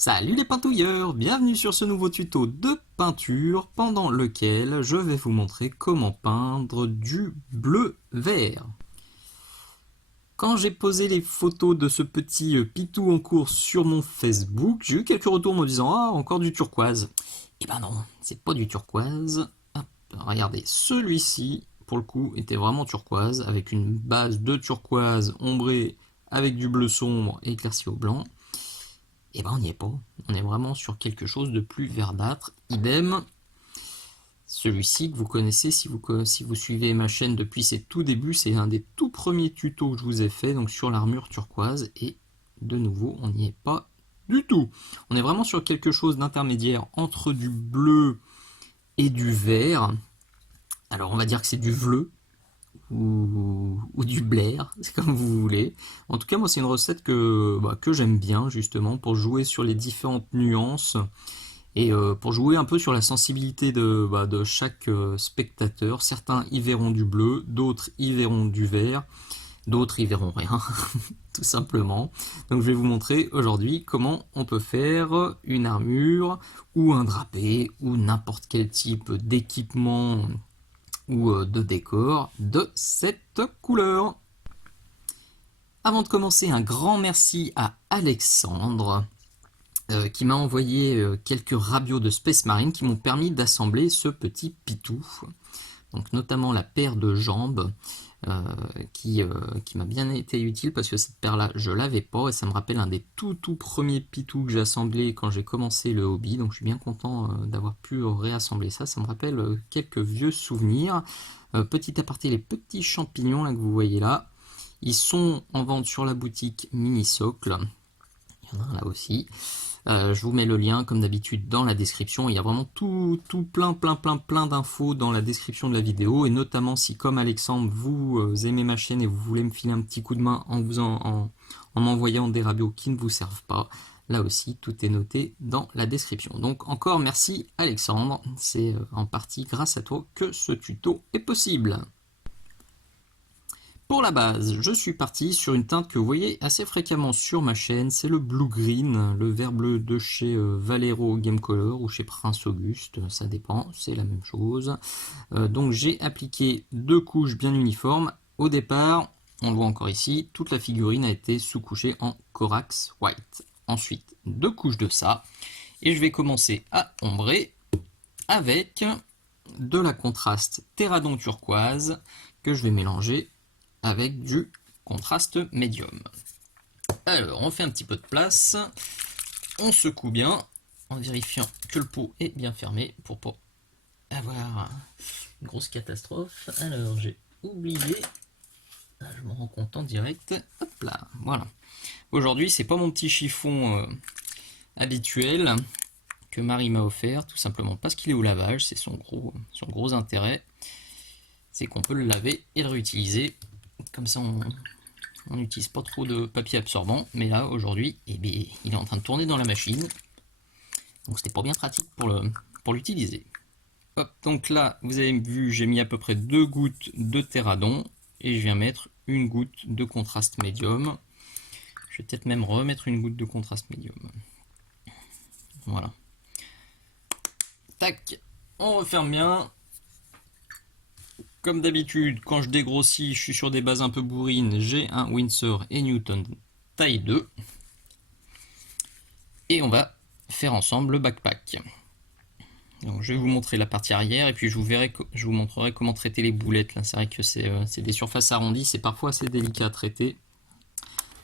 Salut les peintouilleurs, bienvenue sur ce nouveau tuto de peinture pendant lequel je vais vous montrer comment peindre du bleu-vert. Quand j'ai posé les photos de ce petit pitou en cours sur mon Facebook, j'ai eu quelques retours me disant « Ah, encore du turquoise ». Eh ben non, c'est pas du turquoise. Hop, regardez, celui-ci, pour le coup, était vraiment turquoise, avec une base de turquoise ombrée avec du bleu sombre et éclairci au blanc. Et ben on n'y est pas, on est vraiment sur quelque chose de plus verdâtre. Idem, celui-ci que vous connaissez si vous suivez ma chaîne depuis ses tout débuts, c'est un des tout premiers tutos que je vous ai fait, donc sur l'armure turquoise, et de nouveau on n'y est pas du tout. On est vraiment sur quelque chose d'intermédiaire entre du bleu et du vert. Alors on va dire que c'est du vleu, ou du blair, c'est comme vous voulez. En tout cas, moi, c'est une recette que j'aime bien, justement, pour jouer sur les différentes nuances et pour jouer un peu sur la sensibilité de chaque spectateur. Certains y verront du bleu, d'autres y verront du vert, d'autres y verront rien, tout simplement. Donc, je vais vous montrer aujourd'hui comment on peut faire une armure ou un drapé ou n'importe quel type d'équipement ou de décor de cette couleur. Avant de commencer, un grand merci à Alexandre qui m'a envoyé quelques rabios de Space Marine qui m'ont permis d'assembler ce petit pitou. Donc notamment la paire de jambes euh, qui m'a bien été utile parce que cette paire-là, je l'avais pas et ça me rappelle un des tout premiers pitous que j'ai assemblé quand j'ai commencé le hobby. Donc je suis bien content d'avoir pu réassembler ça. Ça me rappelle quelques vieux souvenirs. Petit aparté, les petits champignons là que vous voyez là, ils sont en vente sur la boutique Mini Socle. Il y en a un là aussi. Je vous mets le lien comme d'habitude dans la description. Il y a vraiment tout plein d'infos dans la description de la vidéo. Et notamment si comme Alexandre vous aimez ma chaîne et vous voulez me filer un petit coup de main en m'envoyant des rabios qui ne vous servent pas, là aussi tout est noté dans la description. Donc encore merci Alexandre. C'est en partie grâce à toi que ce tuto est possible. Pour la base, je suis parti sur une teinte que vous voyez assez fréquemment sur ma chaîne, c'est le Blue Green, le vert bleu de chez Valero Game Color ou chez Prince Auguste, ça dépend, c'est la même chose. Donc j'ai appliqué deux couches bien uniformes. Au départ, on le voit encore ici, toute la figurine a été sous-couchée en Corax White. Ensuite, deux couches de ça, et je vais commencer à ombrer avec de la contraste Terradon turquoise que je vais mélanger avec du contraste médium. Alors, on fait un petit peu de place, on secoue bien en vérifiant que le pot est bien fermé pour pas avoir une grosse catastrophe. Alors, j'ai oublié, je me rends compte en direct, hop là, voilà. Aujourd'hui, c'est pas mon petit chiffon habituel que Marie m'a offert, tout simplement parce qu'il est au lavage, c'est son gros intérêt, c'est qu'on peut le laver et le réutiliser. Comme ça, on n'utilise pas trop de papier absorbant. Mais là, aujourd'hui, eh bien, il est en train de tourner dans la machine. Donc, c'était pas bien pratique pour l'utiliser. Hop, donc là, vous avez vu, j'ai mis à peu près 2 gouttes de Terradon. Et je viens mettre une goutte de contraste médium. Je vais peut-être même remettre une goutte de contraste médium. Voilà. Tac, on referme bien. Comme d'habitude, quand je dégrossis, je suis sur des bases un peu bourrines, j'ai un Winsor et Newton taille 2. Et on va faire ensemble le backpack. Donc, je vais vous montrer la partie arrière et puis je vous montrerai comment traiter les boulettes. C'est vrai que c'est des surfaces arrondies, c'est parfois assez délicat à traiter.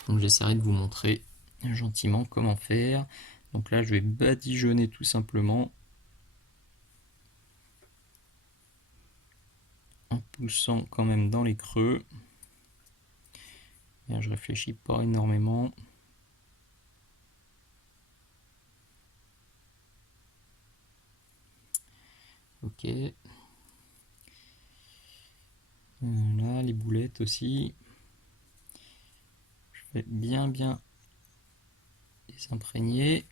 Donc j'essaierai de vous montrer gentiment comment faire. Donc là, je vais badigeonner tout simplement en poussant quand même dans les creux. Là, je réfléchis pas énormément. Ok. Voilà, les boulettes aussi. Je vais bien les imprégner.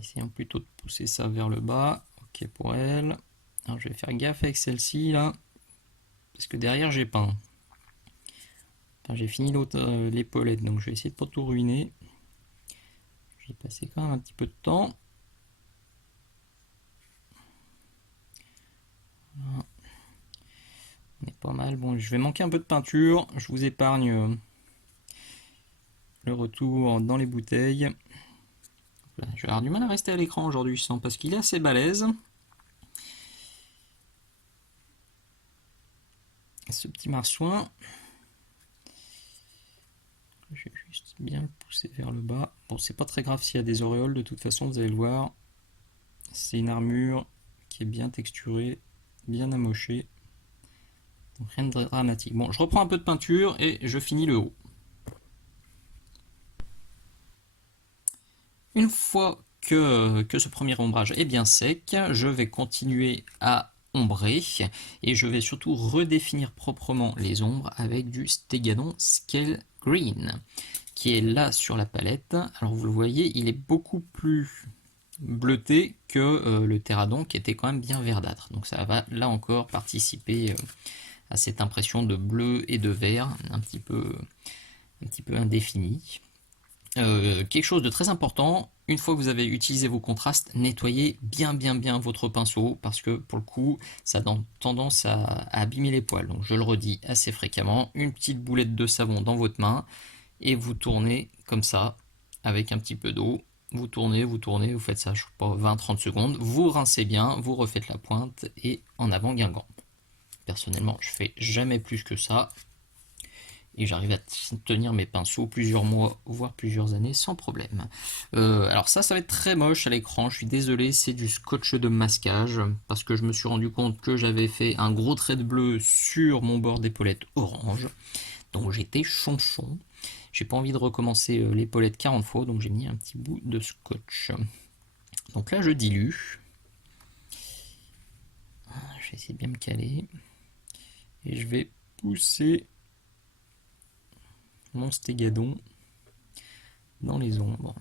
Essayons plutôt de pousser ça vers le bas. Ok pour elle. Alors je vais faire gaffe avec celle-ci là. Parce que derrière j'ai peint. Enfin, j'ai fini l'autre l'épaulette, donc je vais essayer de pas tout ruiner. J'ai passé quand même un petit peu de temps. Voilà. On est pas mal. Bon, je vais manquer un peu de peinture. Je vous épargne le retour dans les bouteilles. Là, je vais avoir du mal à rester à l'écran aujourd'hui, je sens, parce qu'il est assez balèze. Ce petit marsouin. Je vais juste bien le pousser vers le bas. Bon, c'est pas très grave s'il y a des auréoles, de toute façon, vous allez le voir. C'est une armure qui est bien texturée, bien amochée. Donc rien de dramatique. Bon, je reprends un peu de peinture et je finis le haut. Une fois que ce premier ombrage est bien sec, je vais continuer à ombrer et je vais surtout redéfinir proprement les ombres avec du Stegadon Scale Green qui est là sur la palette. Alors vous le voyez, il est beaucoup plus bleuté que le Terradon qui était quand même bien verdâtre. Donc ça va là encore participer à cette impression de bleu et de vert un petit peu indéfinie. Quelque chose de très important, une fois que vous avez utilisé vos contrastes, nettoyez bien votre pinceau parce que pour le coup ça a tendance à abîmer les poils. Donc je le redis assez fréquemment, une petite boulette de savon dans votre main et vous tournez comme ça avec un petit peu d'eau. Vous tournez, vous faites ça, je sais pas, 20-30 secondes, vous rincez bien, vous refaites la pointe et en avant Guingamp. Personnellement, je fais jamais plus que ça et j'arrive à tenir mes pinceaux plusieurs mois, voire plusieurs années sans problème. Alors ça va être très moche à l'écran, je suis désolé, c'est du scotch de masquage, parce que je me suis rendu compte que j'avais fait un gros trait de bleu sur mon bord d'épaulette orange, donc j'étais chonchon. J'ai pas envie de recommencer l'épaulette 40 fois, donc j'ai mis un petit bout de scotch. Donc là je dilue. Je vais essayer de bien me caler. Et je vais pousser mon Stegadon dans les ombres.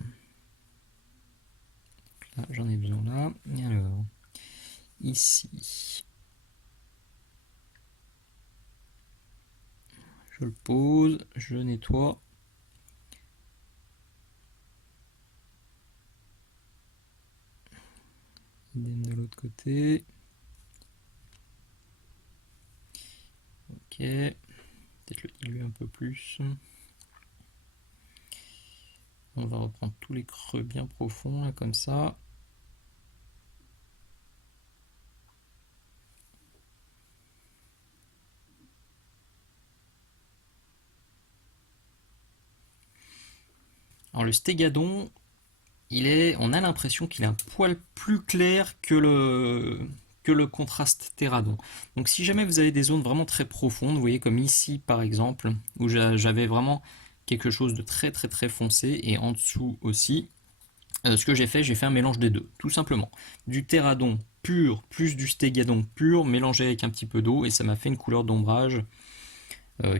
Là, j'en ai besoin là. Et alors, ici, je le pose, je nettoie. Idem de l'autre côté. Ok. Peut-être le diluer un peu plus. On va reprendre tous les creux bien profonds, là, comme ça. Alors le Stegadon, on a l'impression qu'il est un poil plus clair que le contraste Terradon. Donc si jamais vous avez des zones vraiment très profondes, vous voyez comme ici par exemple, où j'avais vraiment quelque chose de très foncé, et en dessous aussi, ce que j'ai fait un mélange des deux, tout simplement. Du Terradon pur plus du Stegadon pur, mélangé avec un petit peu d'eau, et ça m'a fait une couleur d'ombrage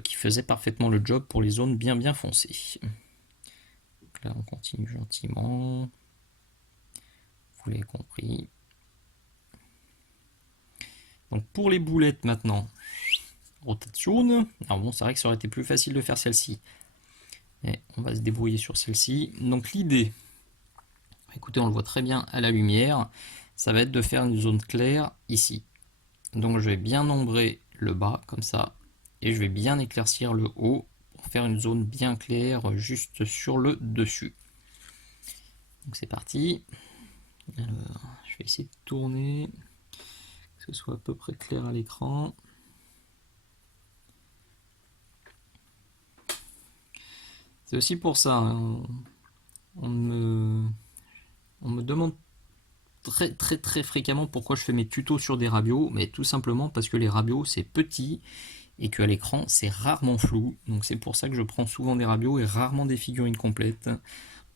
qui faisait parfaitement le job pour les zones bien foncées. Donc là on continue gentiment. Vous l'avez compris. Donc pour les boulettes maintenant, rotation. Alors bon, c'est vrai que ça aurait été plus facile de faire celle-ci, mais on va se débrouiller sur celle-ci. Donc l'idée, écoutez, on le voit très bien à la lumière, ça va être de faire une zone claire ici. Donc je vais bien ombrer le bas comme ça, et je vais bien éclaircir le haut pour faire une zone bien claire juste sur le dessus. Donc c'est parti. Alors, je vais essayer de tourner, que ce soit à peu près clair à l'écran. C'est aussi pour ça, hein, on me demande très fréquemment pourquoi je fais mes tutos sur des rabios, mais tout simplement parce que les rabios c'est petit et qu'à l'écran c'est rarement flou, donc c'est pour ça que je prends souvent des rabios et rarement des figurines complètes.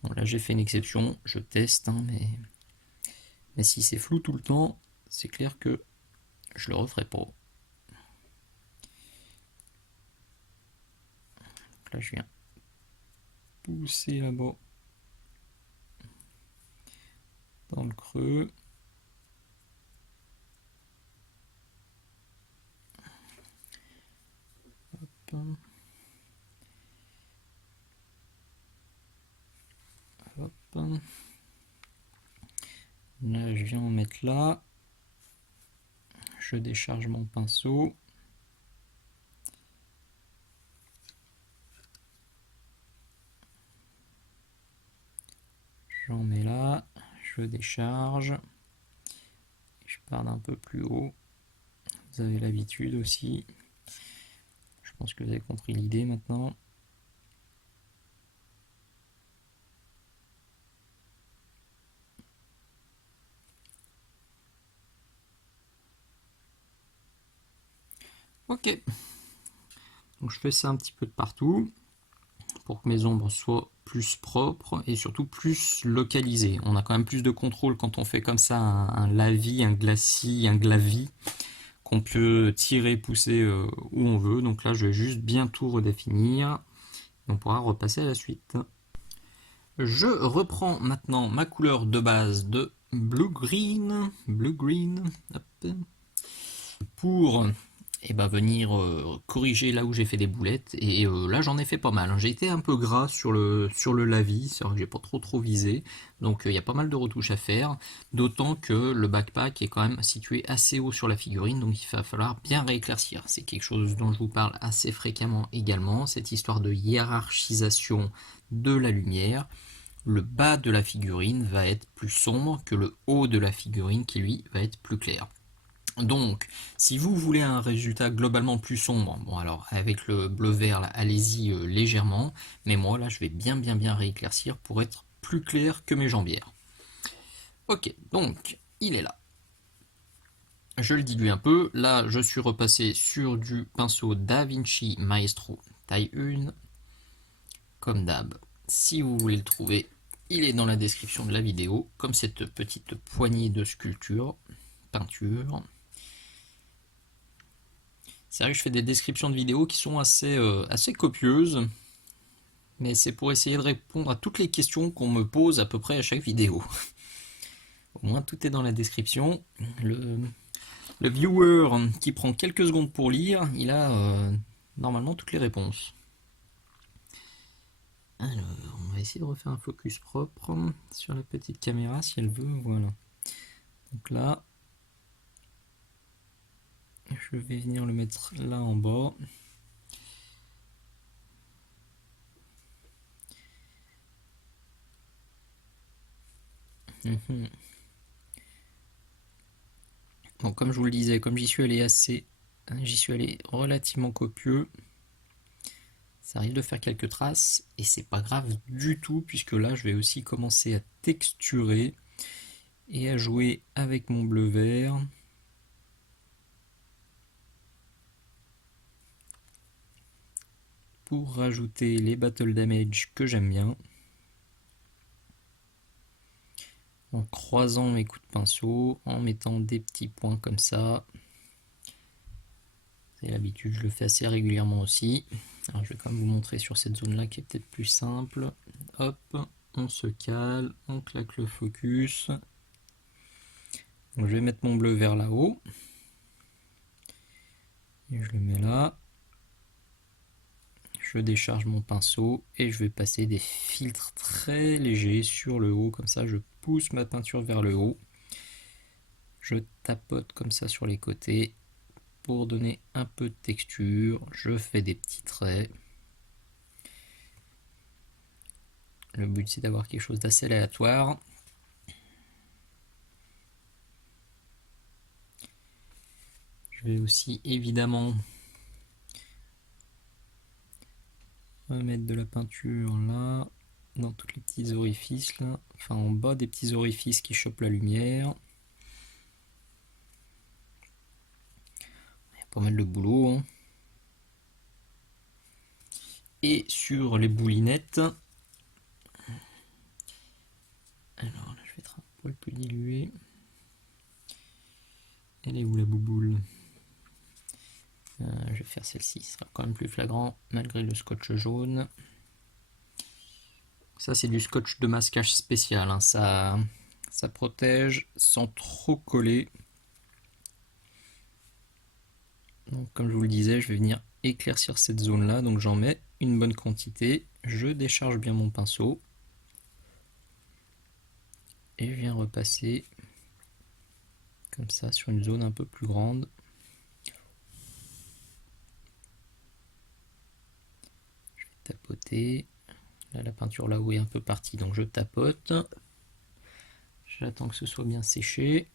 Bon, là j'ai fait une exception, je teste, hein, mais si c'est flou tout le temps, c'est clair que je le referai pas. Donc là je viens pousser là-bas dans le creux. Hop. hop. Là, je viens en mettre là. Je décharge mon pinceau. J'en mets là. Je décharge. Je pars d'un peu plus haut. Vous avez l'habitude aussi. Je pense que vous avez compris l'idée maintenant. Ok. Donc je fais ça un petit peu de partout pour que mes ombres soient plus propres et surtout plus localisées. On a quand même plus de contrôle quand on fait comme ça un lavis, un glacis, un glavis qu'on peut tirer, pousser où on veut. Donc là, je vais juste bien tout redéfinir. On pourra repasser à la suite. Je reprends maintenant ma couleur de base de blue green, hop, pour venir corriger là où j'ai fait des boulettes. Et là, j'en ai fait pas mal. J'ai été un peu gras sur le lavis, c'est vrai que j'ai pas trop visé. Donc il y a pas mal de retouches à faire. D'autant que le backpack est quand même situé assez haut sur la figurine, donc il va falloir bien rééclaircir. C'est quelque chose dont je vous parle assez fréquemment également, cette histoire de hiérarchisation de la lumière. Le bas de la figurine va être plus sombre que le haut de la figurine qui lui va être plus clair. Donc, si vous voulez un résultat globalement plus sombre, bon alors avec le bleu-vert, allez-y légèrement, mais moi là je vais bien rééclaircir pour être plus clair que mes jambières. Ok, donc il est là. Je le dilue un peu, là je suis repassé sur du pinceau DaVinci Maestro taille 1, comme d'hab. Si vous voulez le trouver, il est dans la description de la vidéo, comme cette petite poignée de sculpture, peinture. C'est vrai que je fais des descriptions de vidéos qui sont assez copieuses, mais c'est pour essayer de répondre à toutes les questions qu'on me pose à peu près à chaque vidéo. Au moins tout est dans la description. Le viewer qui prend quelques secondes pour lire, il a normalement toutes les réponses. Alors, on va essayer de refaire un focus propre sur la petite caméra si elle veut, voilà. Donc là, je vais venir le mettre là en bas. Bon, comme je vous le disais, comme j'y suis allé relativement copieux, ça arrive de faire quelques traces et c'est pas grave du tout puisque là je vais aussi commencer à texturer et à jouer avec mon bleu vert. Pour rajouter les battle damage que j'aime bien. En croisant mes coups de pinceau, en mettant des petits points comme ça. C'est l'habitude, je le fais assez régulièrement aussi. Alors je vais quand même vous montrer sur cette zone là qui est peut-être plus simple. Hop, on se cale, on claque le focus. Donc je vais mettre mon bleu vert là-haut. Et je le mets là. Je décharge mon pinceau et je vais passer des filtres très légers sur le haut. Comme ça, je pousse ma peinture vers le haut. Je tapote comme ça sur les côtés pour donner un peu de texture. Je fais des petits traits. Le but, c'est d'avoir quelque chose d'assez aléatoire. Je vais aussi évidemment mettre de la peinture là, dans tous les petits orifices là, enfin en bas des petits orifices qui chopent la lumière. Il y a pas mal de boulot. Hein. Et sur les boulinettes, alors là je vais être un poil plus dilué. Elle est où la bouboule? Je vais faire celle-ci, ce sera quand même plus flagrant malgré le scotch jaune. Ça c'est du scotch de masquage spécial, hein. Ça protège sans trop coller. Donc comme je vous le disais, je vais venir éclaircir cette zone là, donc j'en mets une bonne quantité. Je décharge bien mon pinceau. Et je viens repasser comme ça sur une zone un peu plus grande. Je vais tapoter. Là, la peinture là-haut est un peu partie, donc je tapote. J'attends que ce soit bien séché.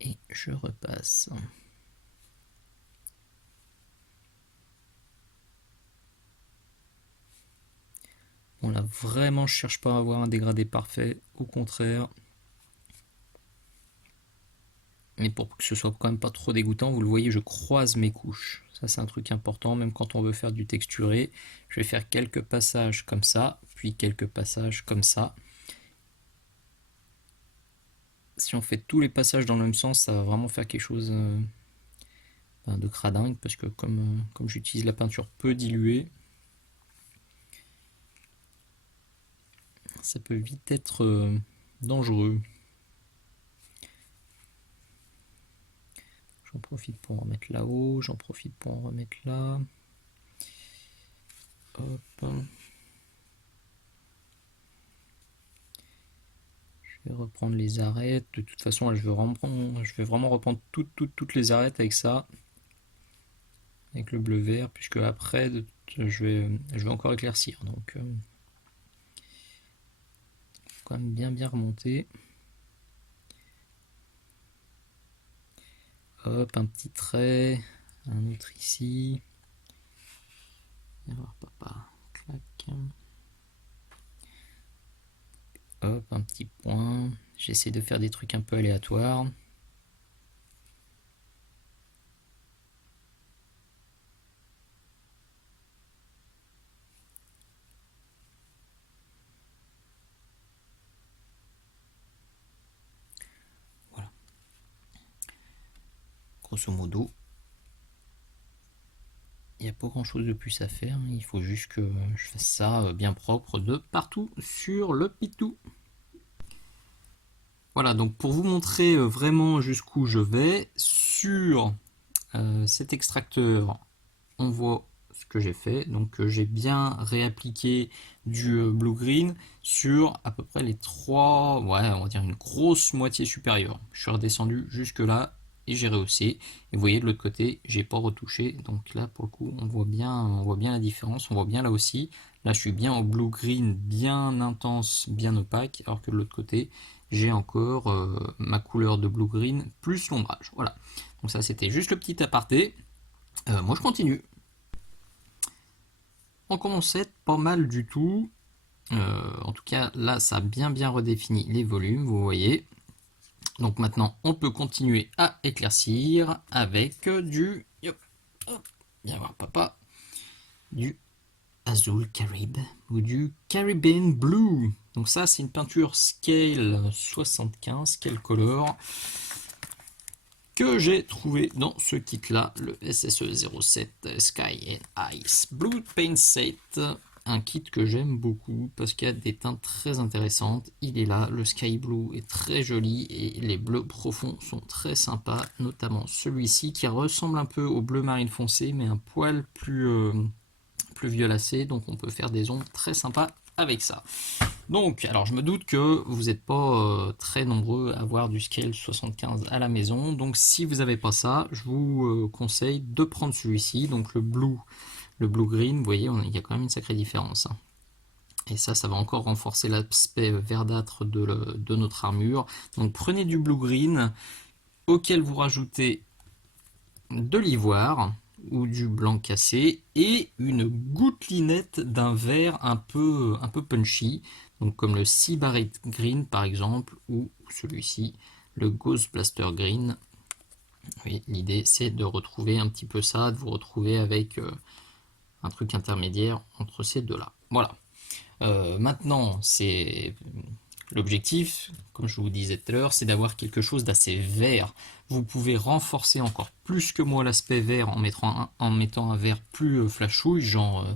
Et je repasse. Bon là, vraiment, je cherche pas à avoir un dégradé parfait, au contraire. Mais pour que ce soit quand même pas trop dégoûtant, vous le voyez, je croise mes couches. Ça, c'est un truc important, même quand on veut faire du texturé. Je vais faire quelques passages comme ça, puis quelques passages comme ça. Si on fait tous les passages dans le même sens, ça va vraiment faire quelque chose de cradingue, parce que comme j'utilise la peinture peu diluée, ça peut vite être dangereux. J'en profite pour en remettre là-haut, j'en profite pour en remettre là. Hop. Je vais reprendre les arêtes. De toute façon, là, je vais vraiment reprendre toutes les arêtes avec ça. Avec le bleu vert, puisque après, je vais encore éclaircir. Donc, quand même bien remonter. Hop, un petit trait, un autre ici. Viens voir papa, clac. Hop, un petit point. J'essaie de faire des trucs un peu aléatoires. Voilà. Grosso modo, il n'y a pas grand chose de plus à faire, il faut juste que je fasse ça bien propre de partout sur le pitou. Voilà, donc pour vous montrer vraiment jusqu'où je vais, sur cet extracteur, on voit ce que j'ai fait. Donc j'ai bien réappliqué du blue green sur à peu près les trois, ouais, on va dire une grosse moitié supérieure. Je suis redescendu jusque là et j'ai rehaussé. Et vous voyez de l'autre côté, j'ai pas retouché. Donc là pour le coup, on voit bien la différence. On voit bien là aussi. Là je suis bien au blue green, bien intense, bien opaque, alors que de l'autre côté, j'ai encore ma couleur de blue green plus l'ombrage. Voilà. Donc ça c'était juste le petit aparté. Moi je continue. On commençait pas mal du tout. En tout cas, là, ça a bien redéfini les volumes, vous voyez. Donc maintenant, on peut continuer à éclaircir avec du... Viens voir papa. Du Azul Carib ou du Caribbean Blue. Donc ça, c'est une peinture Scale 75, Scale Color, que j'ai trouvé dans ce kit-là, le SSE 07 Sky and Ice Blue Paint Set. Un kit que j'aime beaucoup parce qu'il y a des teintes très intéressantes. Il est là, le Sky Blue est très joli et les bleus profonds sont très sympas, notamment celui-ci qui ressemble un peu au bleu marine foncé mais un poil plus violacé, donc on peut faire des ombres très sympas avec ça. Donc, alors je me doute que vous n'êtes pas très nombreux à avoir du Scale 75 à la maison, donc si vous n'avez pas ça, je vous conseille de prendre celui-ci, donc le Blue Green, vous voyez, il y a quand même une sacrée différence. Et ça va encore renforcer l'aspect verdâtre de notre armure. Donc prenez du Blue Green, auquel vous rajoutez de l'ivoire, ou du blanc cassé, et une gouttelinette d'un vert un peu punchy, donc comme le Sybarit Green par exemple, ou celui-ci, le Ghost Blaster Green. Oui, l'idée c'est de retrouver un petit peu ça, de vous retrouver avec un truc intermédiaire entre ces deux-là. Voilà. Maintenant, c'est l'objectif, comme je vous disais tout à l'heure, c'est d'avoir quelque chose d'assez vert. Vous pouvez renforcer encore plus que moi l'aspect vert en mettant un vert plus flashouille, genre...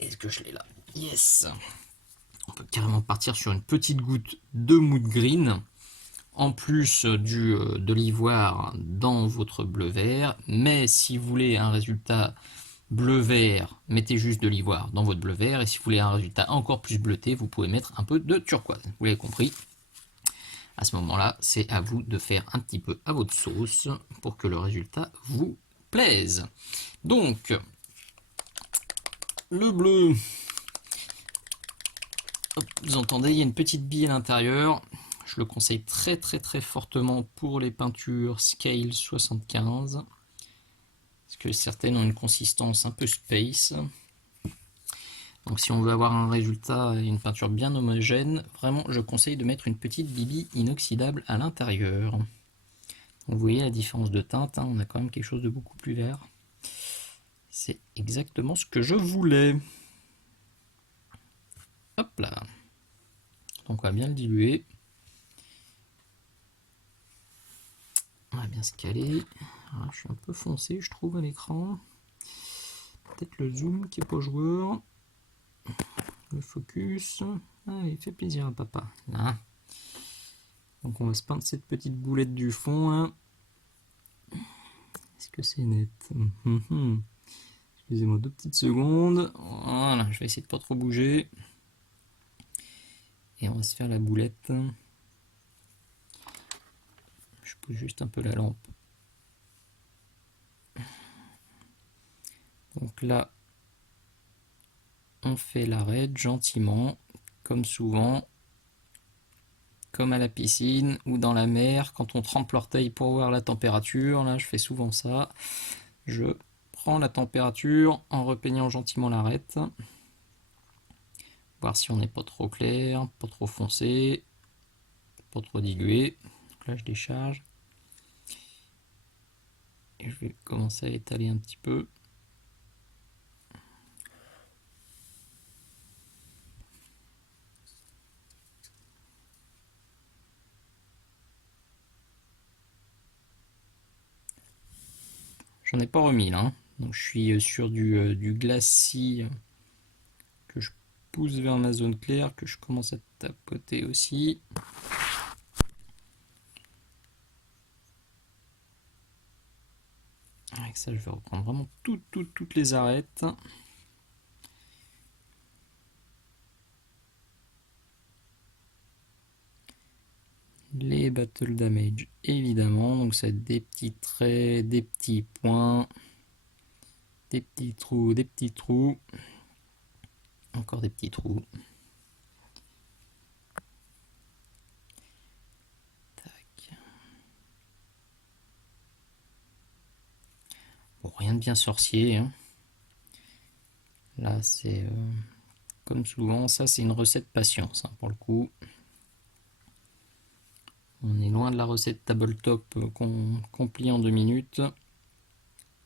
Est-ce que je l'ai là? Yes. On peut carrément partir sur une petite goutte de mood green, en plus de l'ivoire dans votre bleu vert. Mais si vous voulez un résultat bleu-vert, mettez juste de l'ivoire dans votre bleu-vert. Et si vous voulez un résultat encore plus bleuté, vous pouvez mettre un peu de turquoise. Vous l'avez compris. À ce moment-là, c'est à vous de faire un petit peu à votre sauce pour que le résultat vous plaise. Donc, le bleu, hop, vous entendez, il y a une petite bille à l'intérieur. Je le conseille très fortement pour les peintures Scale 75. Parce que certaines ont une consistance un peu space. Donc si on veut avoir un résultat et une peinture bien homogène, vraiment je conseille de mettre une petite bille inoxydable à l'intérieur. Donc vous voyez la différence de teinte, hein, on a quand même quelque chose de beaucoup plus vert. C'est exactement ce que je voulais. Hop là. Donc on va bien le diluer. On va bien se caler. Alors, je suis un peu foncé je trouve à l'écran. Peut-être le zoom qui est pas joueur. Le focus. Ah, il fait plaisir à papa. Là. Donc on va se peindre cette petite boulette du fond. Hein. Est-ce que c'est net? Excusez-moi 2 petites secondes. Voilà, je vais essayer de pas trop bouger. Et on va se faire la boulette. Je pousse juste un peu la lampe. Donc là, on fait l'arête gentiment, comme souvent, comme à la piscine ou dans la mer, quand on trempe l'orteil pour voir la température. Là, je fais souvent ça. Je prends la température en repeignant gentiment l'arête. Voir si on n'est pas trop clair, pas trop foncé, pas trop dilué. Donc là, je décharge. Et je vais commencer à étaler un petit peu. J'en ai pas remis là. Donc je suis sur du glacis que je pousse vers ma zone claire, que je commence à tapoter aussi. Avec ça, je vais reprendre vraiment toutes les arêtes. Les battle damage, évidemment. Donc, ça va être des petits traits, des petits points, des petits trous, des petits trous. Encore des petits trous. Tac. Bon, rien de bien sorcier. Hein. Là, c'est comme souvent, ça c'est une recette patience hein, pour le coup. On est loin de la recette tabletop qu'on plie en 2 minutes.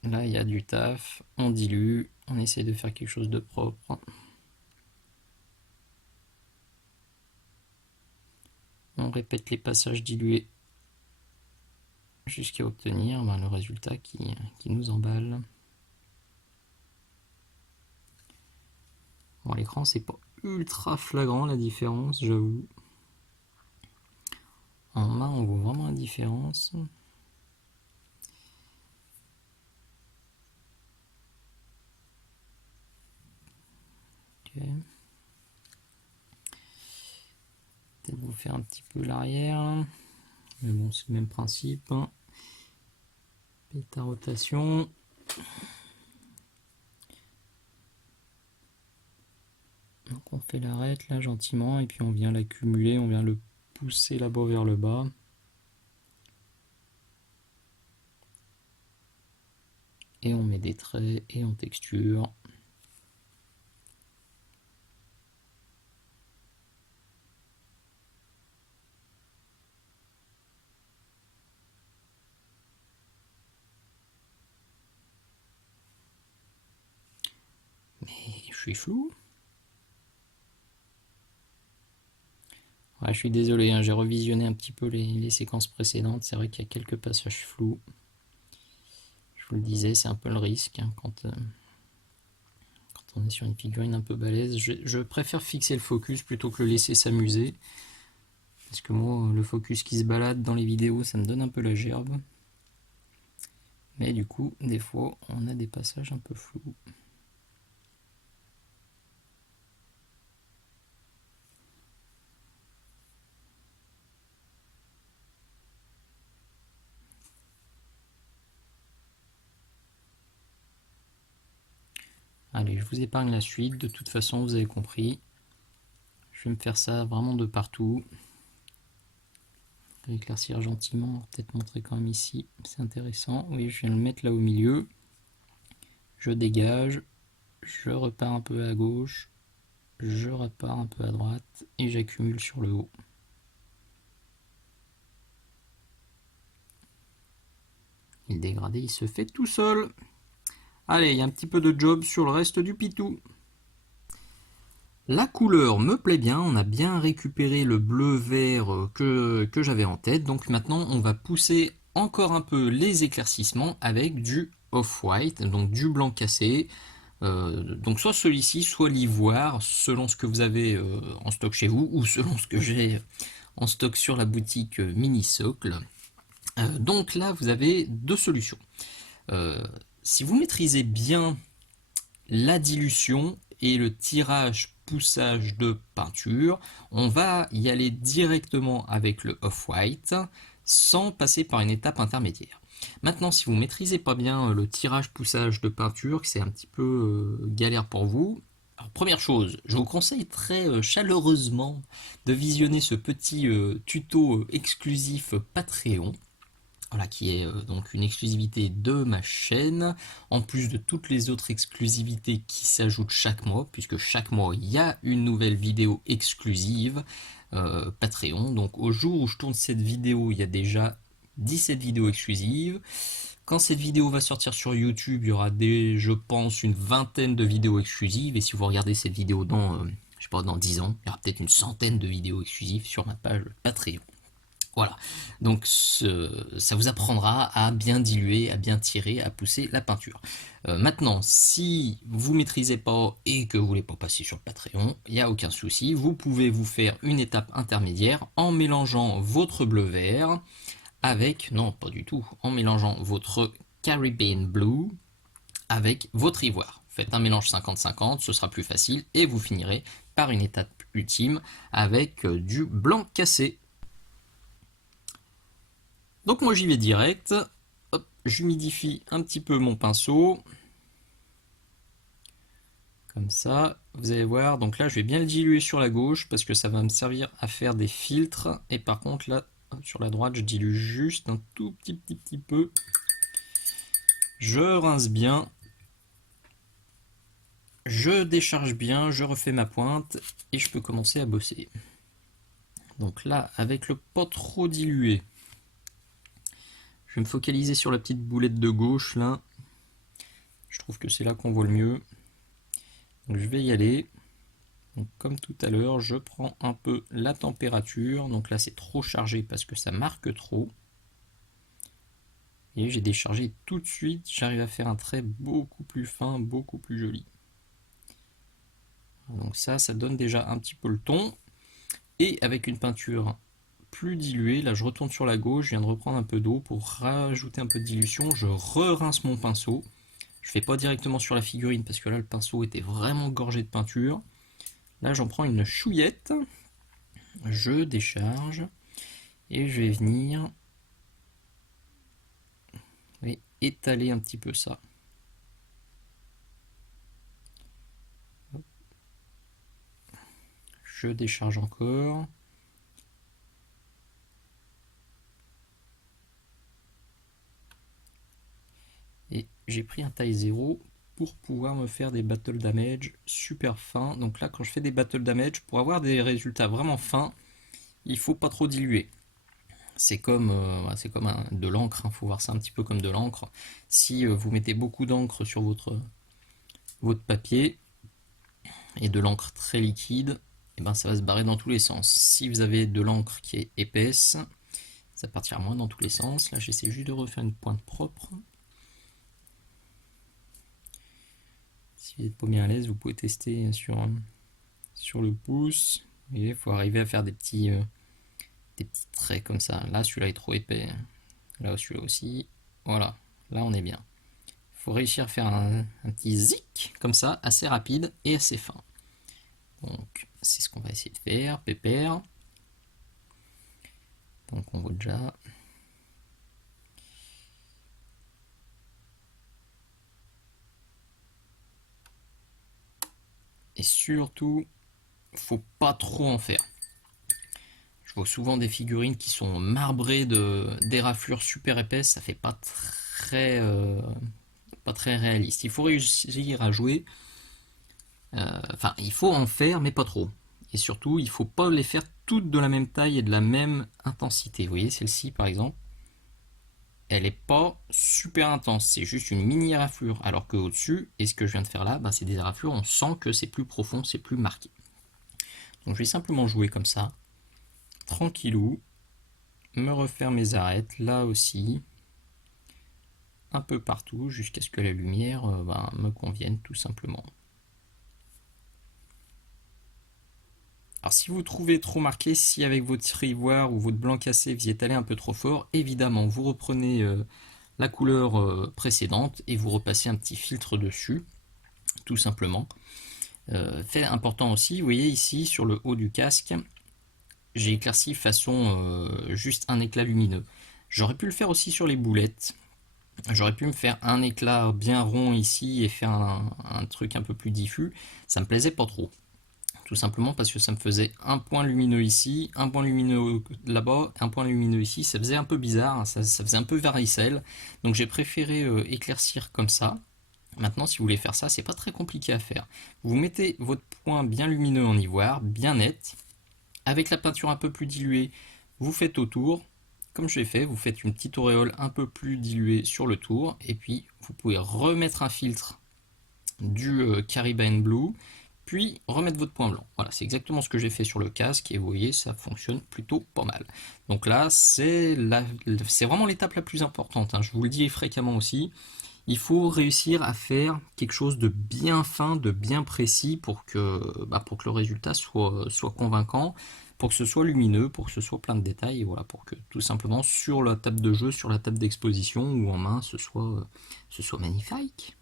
Là, il y a du taf. On dilue. On essaie de faire quelque chose de propre. On répète les passages dilués jusqu'à obtenir le résultat qui nous emballe. Bon, à l'écran, c'est pas ultra flagrant la différence, j'avoue. En main, on voit vraiment la différence. Ok. Peut-être vous faire un petit peu l'arrière. Mais bon, c'est le même principe. Hein. Péta rotation. Donc on fait l'arête là gentiment et puis on vient l'accumuler, on vient le pousser là-bas vers le bas. Et on met des traits et on texture. Mais je suis flou. Ouais, je suis désolé, hein, j'ai revisionné un petit peu les séquences précédentes. C'est vrai qu'il y a quelques passages flous. Je vous le disais, c'est un peu le risque hein, quand on est sur une figurine un peu balèze. Je préfère fixer le focus plutôt que le laisser s'amuser. Parce que moi, le focus qui se balade dans les vidéos, ça me donne un peu la gerbe. Mais du coup, des fois, on a des passages un peu flous. Allez, je vous épargne la suite. De toute façon, vous avez compris. Je vais me faire ça vraiment de partout. Je vais éclaircir gentiment, peut-être montrer quand même ici. C'est intéressant. Oui, je viens le mettre là au milieu. Je dégage. Je repars un peu à gauche. Je repars un peu à droite. Et j'accumule sur le haut. Et le dégradé, il se fait tout seul. Allez, il y a un petit peu de job sur le reste du pitou. La couleur me plaît bien, on a bien récupéré le bleu-vert que j'avais en tête. Donc maintenant, on va pousser encore un peu les éclaircissements avec du off-white, donc du blanc cassé. Donc soit celui-ci, soit l'ivoire, selon ce que vous avez en stock chez vous, ou selon ce que j'ai en stock sur la boutique Mini-Socle. Donc là, vous avez deux solutions. Si vous maîtrisez bien la dilution et le tirage poussage de peinture, on va y aller directement avec le off-white sans passer par une étape intermédiaire. Maintenant, si vous ne maîtrisez pas bien le tirage poussage de peinture, que c'est un petit peu galère pour vous, alors, première chose, je vous conseille très chaleureusement de visionner ce petit tuto exclusif Patreon. Voilà, qui est donc une exclusivité de ma chaîne, en plus de toutes les autres exclusivités qui s'ajoutent chaque mois, puisque chaque mois il y a une nouvelle vidéo exclusive Patreon. Donc au jour où je tourne cette vidéo, il y a déjà 17 vidéos exclusives. Quand cette vidéo va sortir sur YouTube, il y aura je pense, une vingtaine de vidéos exclusives. Et si vous regardez cette vidéo dans, je sais pas, dans 10 ans, il y aura peut-être une centaine de vidéos exclusives sur ma page Patreon. Voilà, donc ça vous apprendra à bien diluer, à bien tirer, à pousser la peinture. Maintenant, si vous ne maîtrisez pas et que vous ne voulez pas passer sur le Patreon, il n'y a aucun souci, vous pouvez vous faire une étape intermédiaire en mélangeant votre bleu-vert avec, non pas du tout, en mélangeant votre Caribbean Blue avec votre ivoire. Faites un mélange 50-50, ce sera plus facile et vous finirez par une étape ultime avec du blanc cassé. Donc moi j'y vais direct, hop, j'humidifie un petit peu mon pinceau, comme ça, vous allez voir, donc là je vais bien le diluer sur la gauche parce que ça va me servir à faire des filtres, et par contre là, sur la droite, je dilue juste un tout petit peu, je rince bien, je décharge bien, je refais ma pointe, et je peux commencer à bosser. Donc là, avec le pas trop dilué, je vais me focaliser sur la petite boulette de gauche là. Je trouve que c'est là qu'on voit le mieux. Donc je vais y aller. Donc comme tout à l'heure, je prends un peu la température. Donc là c'est trop chargé parce que ça marque trop. Et j'ai déchargé tout de suite. J'arrive à faire un trait beaucoup plus fin, beaucoup plus joli. Donc ça donne déjà un petit peu le ton. Et avec une peinture plus diluée, là je retourne sur la gauche, je viens de reprendre un peu d'eau pour rajouter un peu de dilution. Je re-rince mon pinceau. Je fais pas directement sur la figurine parce que là le pinceau était vraiment gorgé de peinture. Là j'en prends une chouillette, je décharge et je vais venir étaler un petit peu ça. Je décharge encore. Et j'ai pris un taille 0 pour pouvoir me faire des battle damage super fins. Donc là quand je fais des battle damage, pour avoir des résultats vraiment fins, il faut pas trop diluer. C'est comme de l'encre, il faut voir ça un petit peu comme de l'encre. Si vous mettez beaucoup d'encre sur votre papier et de l'encre très liquide, et ben ça va se barrer dans tous les sens. Si vous avez de l'encre qui est épaisse, ça partira moins dans tous les sens. Là j'essaie juste de refaire une pointe propre. Si vous n'êtes pas bien à l'aise, vous pouvez tester sur le pouce. Il faut arriver à faire des petits traits comme ça. Là celui-là est trop épais. Là celui-là aussi. Voilà. là on est bien. Il faut réussir à faire un petit zic, comme ça, assez rapide et assez fin. Donc c'est ce qu'on va essayer de faire, pépère. Donc on voit déjà. Et surtout, faut pas trop en faire. Je vois souvent des figurines qui sont marbrées des raflures super épaisses, ça fait pas très réaliste. Il faut réussir à jouer, enfin il faut en faire mais pas trop. Et surtout, il faut pas les faire toutes de la même taille et de la même intensité. Vous voyez celle-ci par exemple, elle est pas super intense, c'est juste une mini raflure. Alors que au-dessus, et ce que je viens de faire là, bah, c'est des raflures, on sent que c'est plus profond, c'est plus marqué. Donc je vais simplement jouer comme ça, tranquillou, me refaire mes arêtes là aussi, un peu partout, jusqu'à ce que la lumière me convienne tout simplement. Alors si vous trouvez trop marqué, si avec votre ivoire ou votre blanc cassé vous y êtes allé un peu trop fort, évidemment vous reprenez la couleur précédente et vous repassez un petit filtre dessus, tout simplement. Fait important aussi, vous voyez ici sur le haut du casque, j'ai éclairci façon juste un éclat lumineux. J'aurais pu le faire aussi sur les boulettes. J'aurais pu me faire un éclat bien rond ici et faire un truc un peu plus diffus. Ça me plaisait pas trop. Tout simplement parce que ça me faisait un point lumineux ici, un point lumineux là-bas, un point lumineux ici. Ça faisait un peu bizarre, ça faisait un peu varicelle. Donc j'ai préféré éclaircir comme ça. Maintenant, si vous voulez faire ça, c'est pas très compliqué à faire. Vous mettez votre point bien lumineux en ivoire, bien net. Avec la peinture un peu plus diluée, vous faites autour. Comme je l'ai fait, vous faites une petite auréole un peu plus diluée sur le tour. Et puis, vous pouvez remettre un filtre du Caribbean Blue, puis remettre votre point blanc. Voilà, c'est exactement ce que j'ai fait sur le casque. Et vous voyez, ça fonctionne plutôt pas mal. Donc là, c'est vraiment l'étape la plus importante, hein. Je vous le dis fréquemment aussi. Il faut réussir à faire quelque chose de bien fin, de bien précis pour que le résultat soit convaincant, pour que ce soit lumineux, pour que ce soit plein de détails, et voilà, pour que tout simplement sur la table de jeu, sur la table d'exposition ou en main, ce soit magnifique.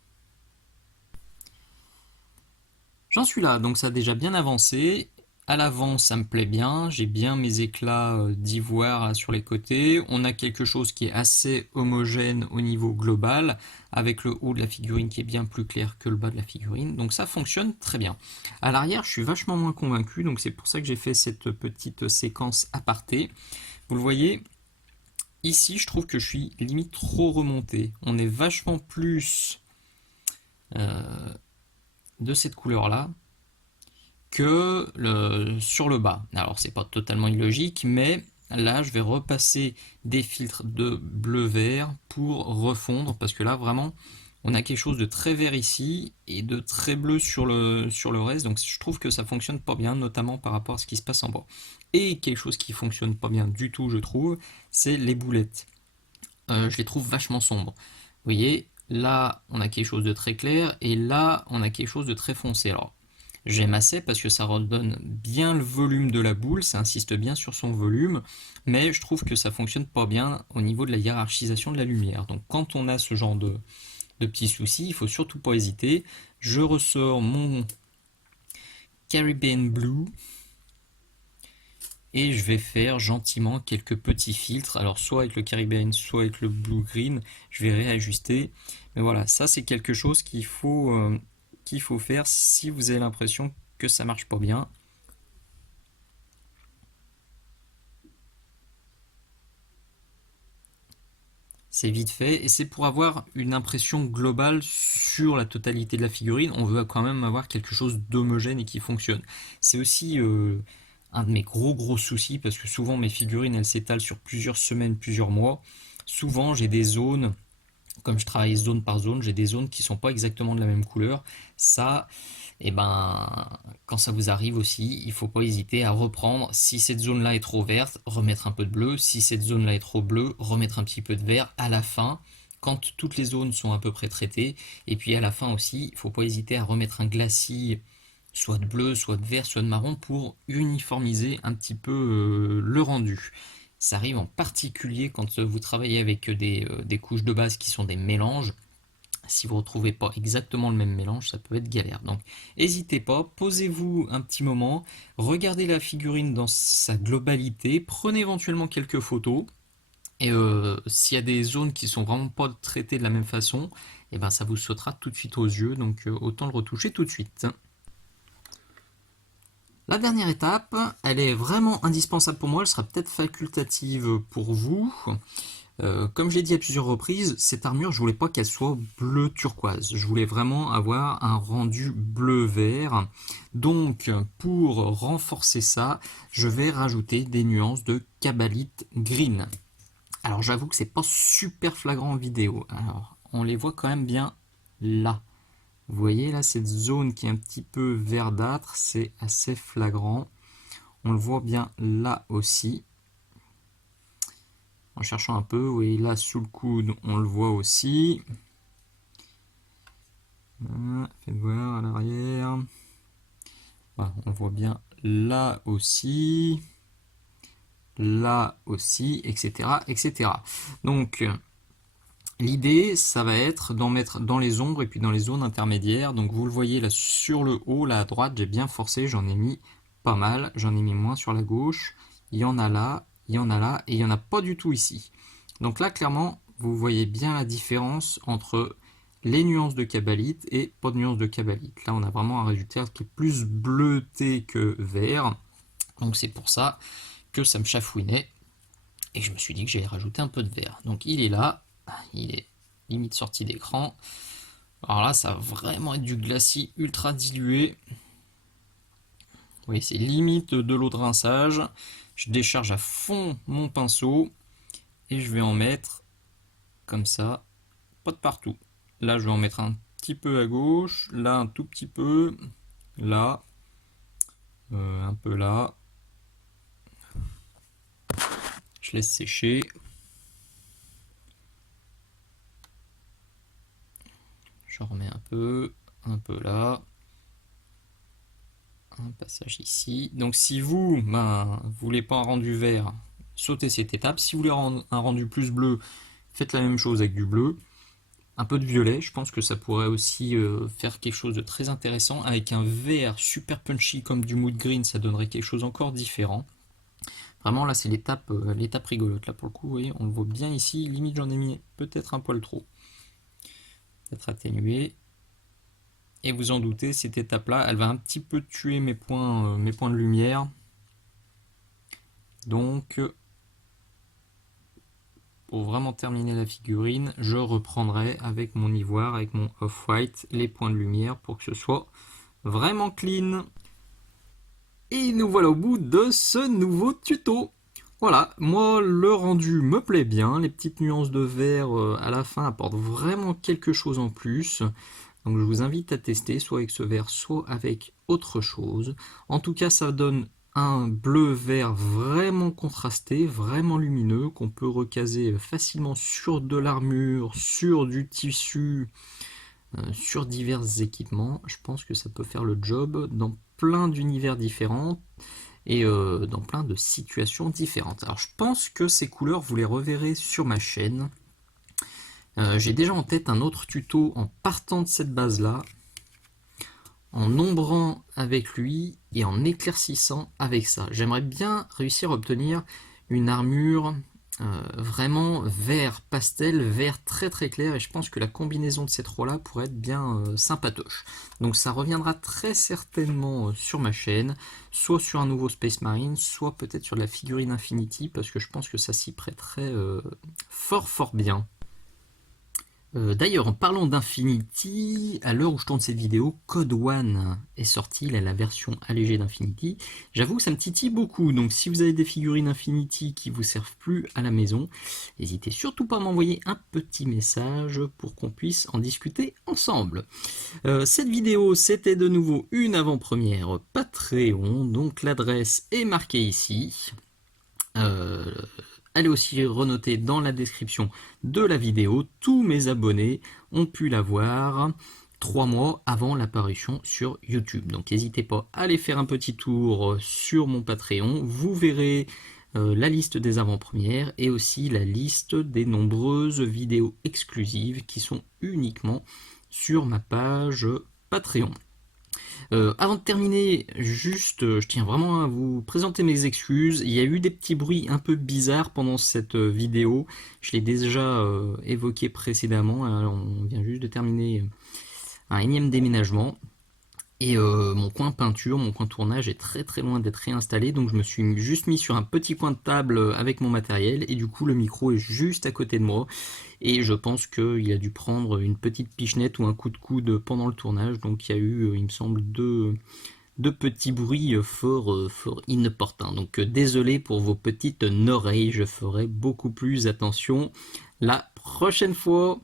J'en suis là, donc ça a déjà bien avancé. À l'avant, ça me plaît bien. J'ai bien mes éclats d'ivoire sur les côtés. On a quelque chose qui est assez homogène au niveau global, avec le haut de la figurine qui est bien plus clair que le bas de la figurine. Donc ça fonctionne très bien. À l'arrière, je suis vachement moins convaincu, donc c'est pour ça que j'ai fait cette petite séquence aparté. Vous le voyez, ici, je trouve que je suis limite trop remonté. On est vachement plus de cette couleur-là que sur le bas. Alors c'est pas totalement illogique, mais là je vais repasser des filtres de bleu-vert pour refondre, parce que là vraiment on a quelque chose de très vert ici et de très bleu sur le reste, donc je trouve que ça fonctionne pas bien, notamment par rapport à ce qui se passe en bas. Et quelque chose qui fonctionne pas bien du tout, je trouve, c'est les boulettes. Je les trouve vachement sombres. Vous voyez, là on a quelque chose de très clair et là on a quelque chose de très foncé. Alors j'aime assez parce que ça redonne bien le volume de la boule, ça insiste bien sur son volume, mais je trouve que ça fonctionne pas bien au niveau de la hiérarchisation de la lumière. Donc quand on a ce genre de petits soucis, il faut surtout pas hésiter. Je ressors mon Caribbean Blue et je vais faire gentiment quelques petits filtres. Alors soit avec le Caribbean, soit avec le Blue Green, je vais réajuster. Mais voilà, ça c'est quelque chose qu'il faut faire si vous avez l'impression que ça marche pas bien. C'est vite fait et c'est pour avoir une impression globale sur la totalité de la figurine. On veut quand même avoir quelque chose d'homogène et qui fonctionne. C'est aussi un de mes gros soucis parce que souvent mes figurines elles s'étalent sur plusieurs semaines, plusieurs mois. Souvent j'ai des zones, comme je travaille zone par zone, j'ai des zones qui sont pas exactement de la même couleur. Ça, et quand ça vous arrive aussi, il faut pas hésiter à reprendre. Si cette zone-là est trop verte, remettre un peu de bleu. Si cette zone-là est trop bleue, remettre un petit peu de vert à la fin, quand toutes les zones sont à peu près traitées. Et puis à la fin aussi, il faut pas hésiter à remettre un glacis, soit de bleu, soit de vert, soit de marron, pour uniformiser un petit peu le rendu. Ça arrive en particulier quand vous travaillez avec des couches de base qui sont des mélanges. Si vous ne retrouvez pas exactement le même mélange, ça peut être galère. Donc, n'hésitez pas, posez-vous un petit moment, regardez la figurine dans sa globalité, prenez éventuellement quelques photos. Et s'il y a des zones qui sont vraiment pas traitées de la même façon, et ben ça vous sautera tout de suite aux yeux, donc autant le retoucher tout de suite. La dernière étape, elle est vraiment indispensable pour moi, elle sera peut-être facultative pour vous. Comme je l'ai dit à plusieurs reprises, cette armure, je voulais pas qu'elle soit bleu turquoise. Je voulais vraiment avoir un rendu bleu-vert. Donc, pour renforcer ça, je vais rajouter des nuances de Cabalite Green. Alors, j'avoue que c'est pas super flagrant en vidéo. Alors, on les voit quand même bien là. Vous voyez là, cette zone qui est un petit peu verdâtre, c'est assez flagrant. On le voit bien là aussi. En cherchant un peu, oui, là sous le coude, on le voit aussi. Voilà, faites voir à l'arrière. Voilà, on voit bien là aussi, etc., etc. Donc, l'idée, ça va être d'en mettre dans les ombres et puis dans les zones intermédiaires. Donc, vous le voyez là sur le haut, là à droite, j'ai bien forcé, j'en ai mis pas mal. J'en ai mis moins sur la gauche. Il y en a là, il y en a là, et il n'y en a pas du tout ici. Donc là, clairement, vous voyez bien la différence entre les nuances de Cabalite et pas de nuances de Cabalite. Là, on a vraiment un résultat qui est plus bleuté que vert. Donc c'est pour ça que ça me chafouinait. Et je me suis dit que j'allais rajouter un peu de vert. Donc il est là, il est limite sorti d'écran. Alors là, ça va vraiment être du glacis ultra dilué. Vous voyez, c'est limite de l'eau de rinçage. Je décharge à fond mon pinceau et je vais en mettre comme ça, pas de partout. Là, je vais en mettre un petit peu à gauche, là un tout petit peu, là, un peu là. Je laisse sécher. Je remets un peu là. Un passage ici. Donc si vous, voulez pas un rendu vert, sautez cette étape. Si vous voulez un rendu plus bleu, faites la même chose avec du bleu. Un peu de violet, je pense que ça pourrait aussi faire quelque chose de très intéressant. Avec un vert super punchy comme du mood green, ça donnerait quelque chose encore différent. Vraiment là c'est l'étape rigolote. Là pour le coup, vous voyez, on le voit bien ici. Limite j'en ai mis peut-être un poil trop. Peut-être atténué. Et vous en doutez, cette étape-là, elle va un petit peu tuer mes points de lumière. Donc, pour vraiment terminer la figurine, je reprendrai avec mon ivoire, avec mon off-white, les points de lumière pour que ce soit vraiment clean. Et nous voilà au bout de ce nouveau tuto. Voilà, moi le rendu me plaît bien, les petites nuances de vert à la fin apportent vraiment quelque chose en plus. Donc je vous invite à tester soit avec ce vert, soit avec autre chose. En tout cas, ça donne un bleu-vert vraiment contrasté, vraiment lumineux, qu'on peut recaser facilement sur de l'armure, sur du tissu, sur divers équipements. Je pense que ça peut faire le job dans plein d'univers différents et dans plein de situations différentes. Alors je pense que ces couleurs, vous les reverrez sur ma chaîne. J'ai déjà en tête un autre tuto en partant de cette base là, en ombrant avec lui et en éclaircissant avec ça. J'aimerais bien réussir à obtenir une armure vraiment vert pastel, vert très très clair, et je pense que la combinaison de ces trois là pourrait être bien sympatoche. Donc ça reviendra très certainement sur ma chaîne, soit sur un nouveau Space Marine, soit peut-être sur la figurine Infinity, parce que je pense que ça s'y prêterait fort bien. D'ailleurs, en parlant d'Infinity, à l'heure où je tourne cette vidéo, Code One est sorti, là, la version allégée d'Infinity. J'avoue que ça me titille beaucoup, donc si vous avez des figurines Infinity qui vous servent plus à la maison, n'hésitez surtout pas à m'envoyer un petit message pour qu'on puisse en discuter ensemble. Cette vidéo, c'était de nouveau une avant-première Patreon, donc l'adresse est marquée ici. Elle est aussi renotée dans la description de la vidéo. Tous mes abonnés ont pu la voir 3 mois avant l'apparition sur YouTube. Donc n'hésitez pas à aller faire un petit tour sur mon Patreon. Vous verrez la liste des avant-premières et aussi la liste des nombreuses vidéos exclusives qui sont uniquement sur ma page Patreon. Avant de terminer, juste, je tiens vraiment à vous présenter mes excuses. Il y a eu des petits bruits un peu bizarres pendant cette vidéo. Je l'ai déjà évoqué précédemment. On vient juste de terminer un énième déménagement. Et mon coin peinture, mon coin tournage est très très loin d'être réinstallé, donc je me suis juste mis sur un petit coin de table avec mon matériel, et du coup le micro est juste à côté de moi, et je pense qu'il a dû prendre une petite pichenette ou un coup de coude pendant le tournage, donc il y a eu, il me semble, deux petits bruits fort inopportuns. Donc désolé pour vos petites oreilles, je ferai beaucoup plus attention la prochaine fois.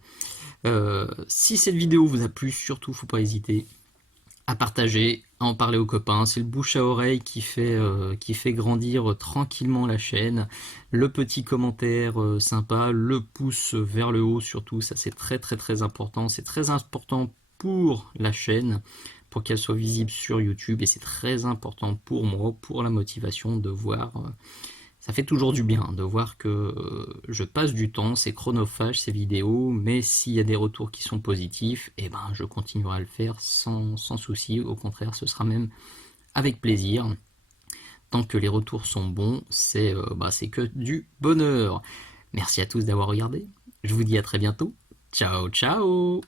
Si cette vidéo vous a plu, surtout faut pas hésiter à partager, à en parler aux copains. C'est le bouche à oreille qui fait grandir tranquillement la chaîne. Le petit commentaire sympa, le pouce vers le haut surtout, ça c'est très très très important. C'est très important pour la chaîne, pour qu'elle soit visible sur YouTube, et c'est très important pour moi, pour la motivation de voir. Ça fait toujours du bien de voir que je passe du temps, c'est chronophage ces vidéos, mais s'il y a des retours qui sont positifs, eh ben je continuerai à le faire sans souci, au contraire ce sera même avec plaisir. Tant que les retours sont bons, c'est que du bonheur. Merci à tous d'avoir regardé, je vous dis à très bientôt, ciao ciao.